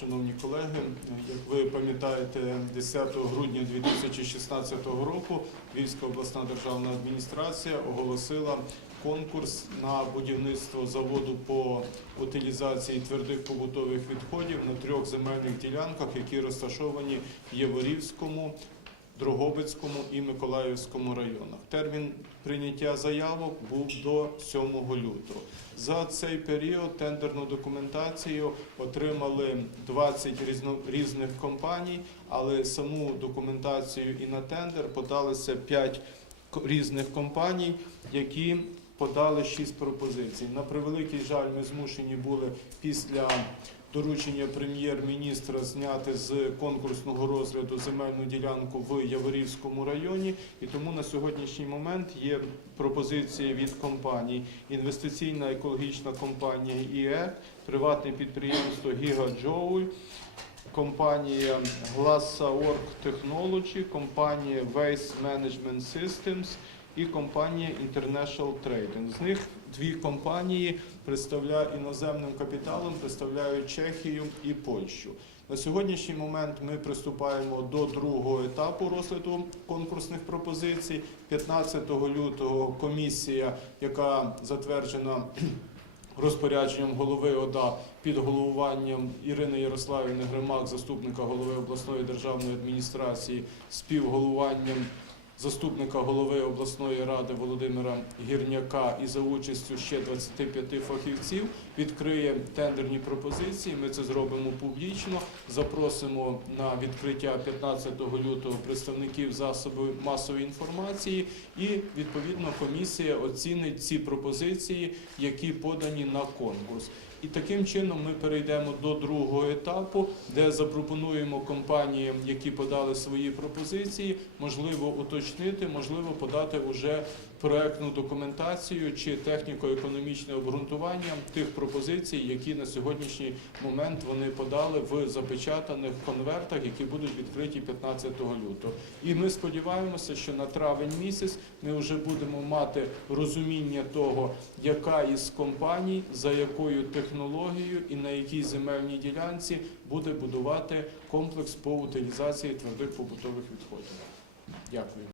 Шановні колеги, як ви пам'ятаєте, 10 грудня 2016 року Львівська обласна державна адміністрація оголосила конкурс на будівництво заводу по утилізації твердих побутових відходів на трьох земельних ділянках, які розташовані в Єворівському, Дрогобицькому і Миколаївському районах. Термін прийняття заявок був до 7 лютого. За цей період тендерну документацію отримали 20 різно- різних компаній, але саму документацію і на тендер подалися 5 різних компаній, які подали 6 пропозицій. На превеликий жаль, ми змушені були після доручення прем'єр-міністра зняти з конкурсного розгляду земельну ділянку в Яворівському районі, і тому на сьогоднішній момент є пропозиції від компаній. Інвестиційна екологічна компанія ІЕ, приватне підприємство Гіга Джоуль, компанія Glassaorg Technology, компанія Waste Management Systems і компанія International Trading. З них дві компанії представляють іноземним капіталом, представляють Чехію і Польщу. На сьогоднішній момент ми приступаємо до другого етапу розгляду конкурсних пропозицій. 15 лютого комісія, яка затверджена розпорядженням голови ОДА під головуванням Ірини Ярославівни Гримак, заступника голови обласної державної адміністрації, співголовуванням заступника голови обласної ради Володимира Гірняка і за участю ще 25 фахівців відкриє тендерні пропозиції. Ми це зробимо публічно. Запросимо на відкриття 15 лютого представників засобів масової інформації, і відповідно комісія оцінить ці пропозиції, які подані на конкурс. І таким чином ми перейдемо до другого етапу, де запропонуємо компаніям, які подали свої пропозиції, можливо уточнити, можливо подати уже проектну документацію чи техніко-економічне обґрунтування тих пропозицій, які на сьогоднішній момент вони подали в запечатаних конвертах, які будуть відкриті 15 лютого. І ми сподіваємося, що на травень місяць ми вже будемо мати розуміння того, яка із компаній, за якою технологією і на якій земельній ділянці буде будувати комплекс по утилізації твердих побутових відходів. Дякую.